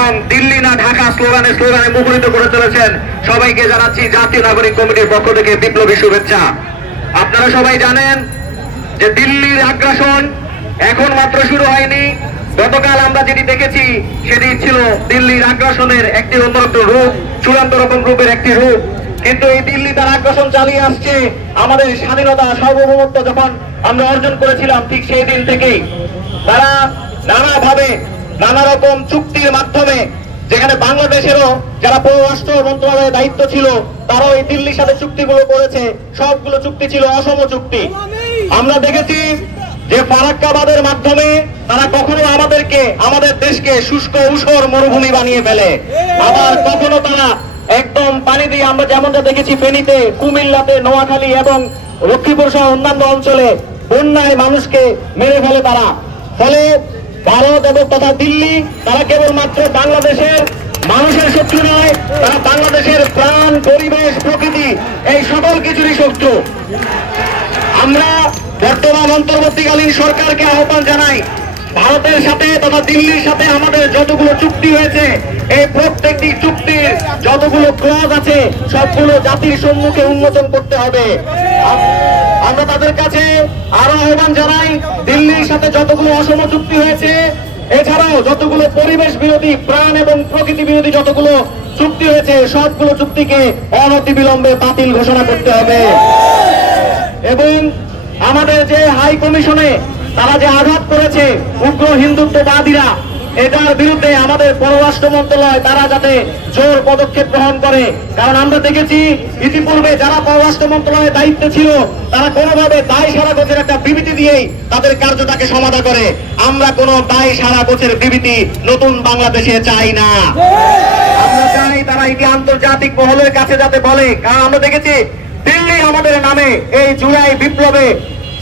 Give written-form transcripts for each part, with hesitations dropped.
এবং দিল্লি না ঢাকা স্লোগানে স্লোগানে মুখরিত করে চলেছেন। সবাইকে জানাচ্ছি জাতীয় নাগরিক কমিটির পক্ষ থেকে বিপ্লবী শুভেচ্ছা। আপনারা সবাই জানেন যে দিল্লির আগ্রাসন এখন মাত্র শুরু হয়নি। গতকাল আমরা যেটি দেখেছি সেটি ছিল দিল্লির আগ্রাসনের একটি অন্যরকম রূপ, চূড়ান্ত রকম রূপের একটি রূপ। কিন্তু এই দিল্লি তার আগ্রাসন চালিয়ে আসছে। আমাদের স্বাধীনতা সার্বভৌমত্ব যখন আমরা অর্জন করেছিলাম ঠিক সেই দিন থেকেই তারা নানাভাবে নানা রকম চুক্তির মাধ্যমে, যেখানে বাংলাদেশেরও যারা পররাষ্ট্র মন্ত্রণালয়ের দায়িত্ব ছিল তারাও এই দিল্লির সাথে চুক্তিগুলো করেছে। সবগুলো চুক্তি ছিল অসম চুক্তি। আমরা দেখেছি যে ফারাক্কাবাদের মাধ্যমে তারা কখনো আমাদের দেশকে শুষ্ক ঊষর মরুভূমি বানিয়ে ফেলে, আবার কখনো তারা একদম পানি দিয়ে, আমরা যেমনটা দেখেছি ফেনীতে, কুমিল্লাতে, নোয়াখালী এবং লক্ষ্মীপুর সহ অন্যান্য অঞ্চলে বন্যায় মানুষকে মেরে ফেলে তারা। ফলে ভারত এবং তথা দিল্লি তারা কেবলমাত্র বাংলাদেশের মানুষের শত্রু নয়, তারা বাংলাদেশের প্রাণ, পরিবেশ, প্রকৃতি এই সকল কিছুরই শত্রু। আমরা বর্তমান অন্তর্বর্তীকালীন সরকারকে আহ্বান জানাই, ভারতের সাথে তথা দিল্লির সাথে আমাদের যতগুলো চুক্তি হয়েছে এই প্রত্যেকটি চুক্তির যতগুলো ক্লজ আছে সবগুলো জাতির সম্মুখে উন্মোচন করতে হবে। আমরা তাদের কাছে আরো আহ্বান জানাই, দিল্লির সাথে যতগুলো অসম চুক্তি হয়েছে, এছাড়াও যতগুলো পরিবেশ বিরোধী, প্রাণ এবং প্রকৃতি বিরোধী যতগুলো চুক্তি হয়েছে সবগুলো চুক্তিকে অনতিবিলম্বে বাতিল ঘোষণা করতে হবে। এবং আমাদের যে হাই কমিশনে তারা যে আঘাত করেছে উগ্র হিন্দুত্ববাদীরা, এটার বিরুদ্ধে আমাদের পররাষ্ট্র মন্ত্রণালয় তারা যাতে জোর পদক্ষেপ গ্রহণ করে। কারণ আমরা দেখেছি ইতিপূর্বে যারা পররাষ্ট্র মন্ত্রণালয়ের দায়িত্বে ছিল তারা কোনোভাবে দায় সারা গোছের একটা বিবৃতি দিয়েই তাদের কার্যটাকে সমাধা করে। আমরা কোনো দায় সারা গোছের বিবৃতি নতুন বাংলাদেশে চাই না। আমরা চাই তারা এটি আন্তর্জাতিক মহলের কাছে যাতে বলে। কারণ আমরা দেখেছি দিল্লি আমাদের নামে এই জুলাই বিপ্লবে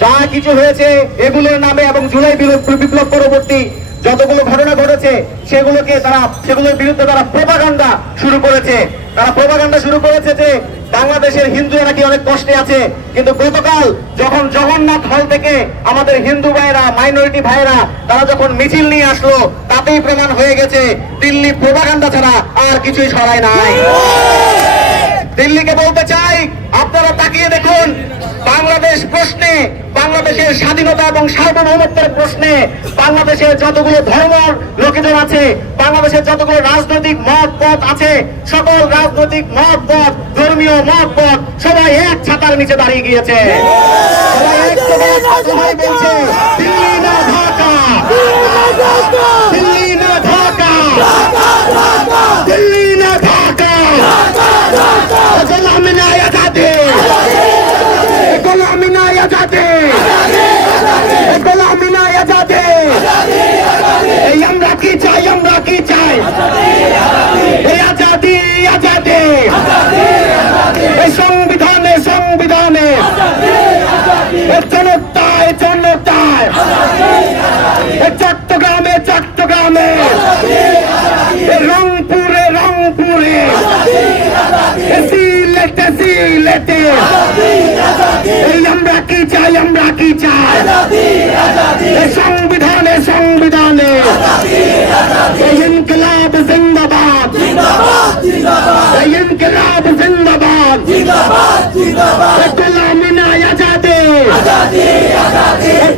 যা কিছু হয়েছে এগুলোর নামে এবং জুলাই বিপ্লব পরবর্তী যতগুলো ঘটনা ঘটেছে সেগুলোর বিরুদ্ধে তারা প্রোপাগান্ডা শুরু করেছে। তারা প্রোপাগান্ডা শুরু করেছে যে বাংলাদেশের হিন্দুরা নাকি অনেক কষ্টে আছে। কিন্তু গতকাল যখন জগন্নাথ হল থেকে আমাদের হিন্দু ভাইরা, মাইনরিটি ভাইরা তারা যখন মিছিল নিয়ে আসলো, তাতেই প্রমাণ হয়ে গেছে দিল্লি প্রোপাগান্ডা ছাড়া আর কিছুই ছড়ায় নাই। দিল্লিকে বলতে চাই, আপনারা তাকিয়ে দেখুন, বাংলাদেশ প্রশ্নে, বাংলাদেশের স্বাধীনতা এবং সার্বভৌমত্বের প্রশ্নে বাংলাদেশের যতগুলো ধর্ম লোকেজন আছে, বাংলাদেশের যতগুলো রাজনৈতিক মত পথ আছে, সকল রাজনৈতিক মত পথ, ধর্মীয় মত পথ সবাই এক ছাতার নিচে দাঁড়িয়ে গিয়েছে। সবাই বলছে দিল্লি না ঢাকা, দিল্লি না ঢাকা, দিল্লি না ঢাকা, গোলামি না আজাদি, গোলামি না আজাদি, গোলামি না আজাদি। এই আমরা কি চাই, আমরা কি চাই? এই আজাদি, আজাদি, এই সংবিধানে, সংবিধানে, এই জনতায়, জনতায়, এই চট্টগ্রামে, চট্টগ্রামে, এই রংপুরে, রংপুরে, সিলেটে, সিলেটে। এই আমরা কি চাই, আমরা কি চাই? এই সংবিধানে, সংবিধানে, এই ইনকিলাব জিন্দাবাদ, এই ইনকিলাব জিন্দাবাদ, এই গোলামি না আজাদি,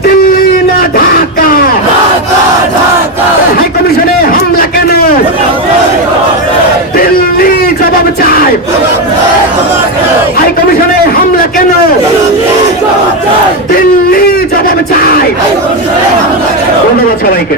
দিল্লি না ঢাকা। হাই কমিশনে হামলা কেন? দিল্লি জবাব চাই। হাই কমিশনে হামলা কেন? দিল্লি জবাব চাই। ধন্যবাদ সবাইকে।